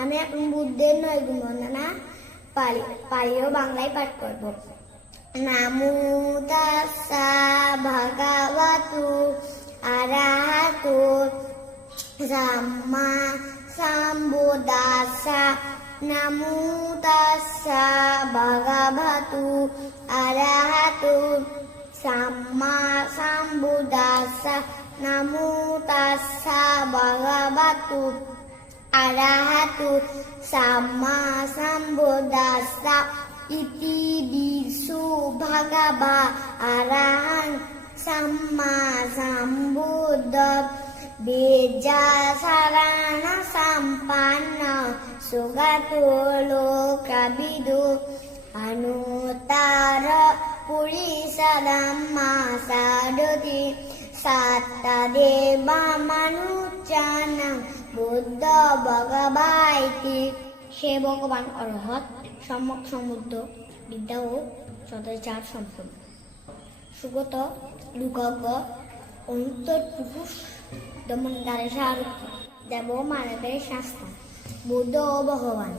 আমি এখন বুদ্ধের নয় বর্ণনা পালি পালিও বাংলায় পাঠ করব। নামু তাসা ভগবতু আরাহাতু সাম্মা সাম্বুদাসা নামু তাসা ভগবতু আরাহাতু সাম্মা সাম্বুদাসা নামু তাসা ভগবতু arahatu sama sambodasa iti bisu bhagava arahan sama sambodha beja sarana sampanna sugato lokabidu anutara पुलिसदं मा साधुति सात्तदेवा मनुजा বুদ্ধ ভগবাইতি। সে ভগবান অরহত সম্যক সমুদ্র, বিদ্যা ও সদাচার সম্পন্ন। সুগত লুকজ্ঞ অন্তর পুরুষ দ্বারে সারথি দেব মানবের শাস্ত্র বুদ্ধ ও ভগবান।